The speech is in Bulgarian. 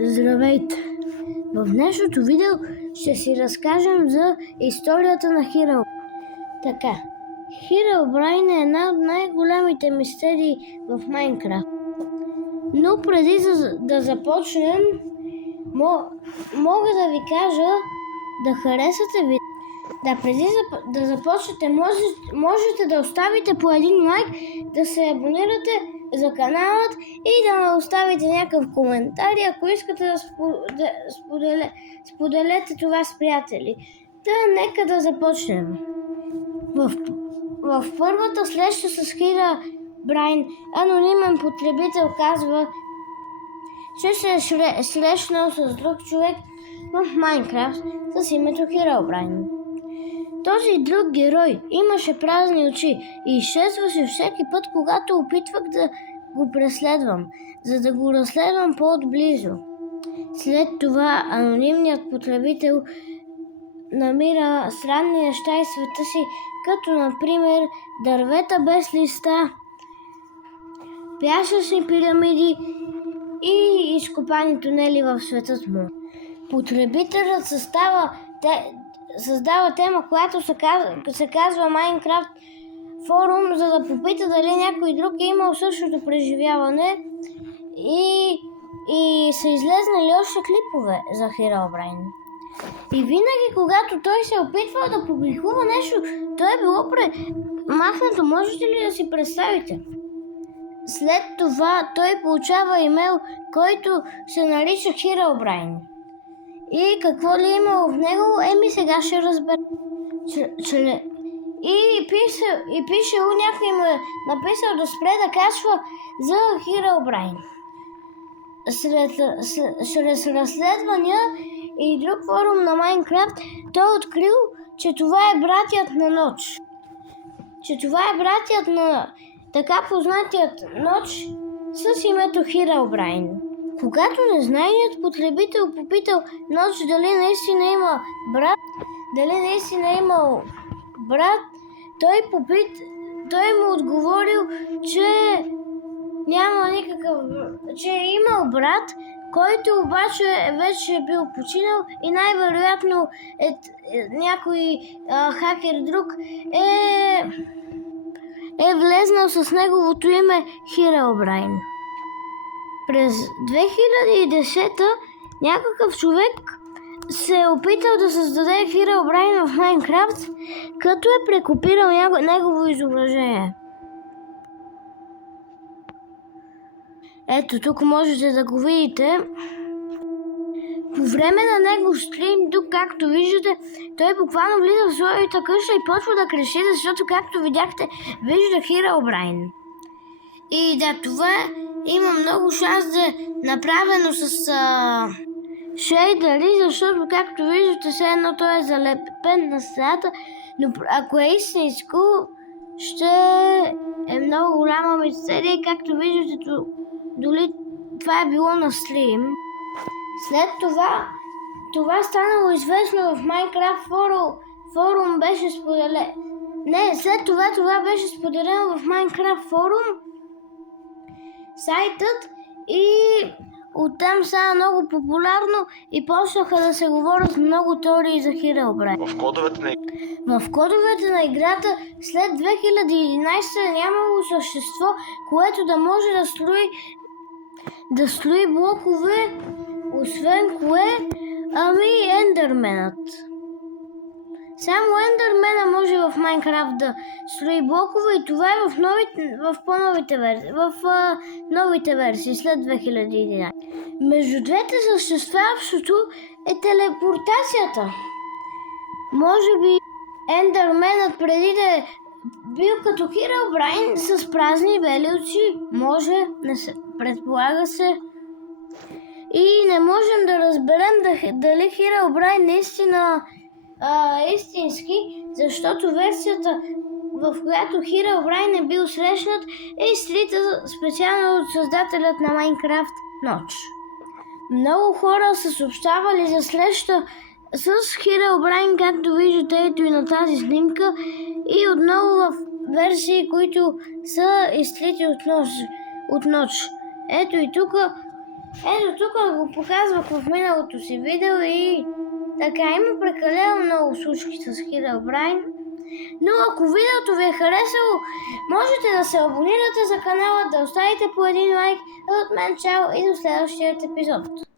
Здравейте! В днешното видео ще си разкажем за историята на Хирал. Така, Херобрайн е една от най-големите мистерии в Майнкрафт. Но преди да започнем, мога да ви кажа да харесате видео. Преди да започнете, можете да оставите по един лайк, да се абонирате за каналът и да ме оставите някакъв коментар, ако искате да споделете това с приятели. Нека да започнем. В първата среща с Херобрайн, анонимен потребител казва, че се е срещнал с друг човек в Майнкрафт с името Херобрайн. Този друг герой имаше празни очи и изчезваше всеки път, когато опитвах да го преследвам, за да го разследвам по-отблизо. След това анонимният потребител намира странни неща из света си, като например дървета без листа, пясъчни пирамиди и изкопани тунели в светът му. Потребителят създава тема, която се казва Майнкрафт форум, за да попита дали някой друг е имал същото преживяване и са излезнали още клипове за Херобрайн. И винаги, когато той се опитва да публикува нещо, то е било махнато. Можете ли да си представите? След това той получава имейл, който се нарича Херобрайн. И какво ли е имало в него? Сега ще разберем. И пише, някой им е написал да спре да качва за Херобрайн. Чрез разследвания и друг форум на Майнкрафт, той е открил, че това е братят на Ноч. Така познатият Ноч с името Херобрайн. Когато незнайният потребител попитал Ноч дали наистина има брат, той му отговорил, че няма че е имал брат, който обаче вече е бил починал и най-вероятно някой хакер друг е влезнал с неговото име Херобрайн. През 2010 някакъв човек се е опитал да създаде Херобрайн в Майнкрафт, като е прекопирал негово изображение. Ето тук можете да го видите. По време на него стрим, тук както виждате, той буквално влиза в своята къща и почва да крещи, защото както видяхте, вижда Херобрайн. И това има много шанс да е направено с шейдъри, защото както виждате, все едно той е залепен на стената, но ако е истинско, ще е много голяма мистерия, както виждате, дори това е било на стрим. След това станало известно в Майнкрафт форум беше споделено. След това беше споделено в Майнкрафт форум сайтът и оттам стана много популярно и почнаха да се говорят много теории за Херобрайн. В кодовете на играта след 2011 нямало същество, което да може да строи блокове, освен кое? Ендерменът. Само Ендермена може в Майнкрафт да строи блокове и това е в новите версии след 2011. Между двете същества общото е телепортацията. Може би Ендерменът преди да е бил като Херобрайн с празни бели очи. Може, предполага се. И не можем да разберем дали Херобрайн наистина истински, защото версията, в която Херобрайн е бил срещнат, е изтрита специално от създателят на Майнкрафт Ноч. Много хора са съобщавали за среща с Херобрайн, както виждате ето и на тази снимка, и отново в версии, които са изтрити от Ноч. Ето и тук Ето тук го показвах в миналото си видео и така има прекалено много случки с Herobrine. Но ако видеото ви е харесало, можете да се абонирате за канала, да оставите по един лайк. От мен чао и до следващия епизод.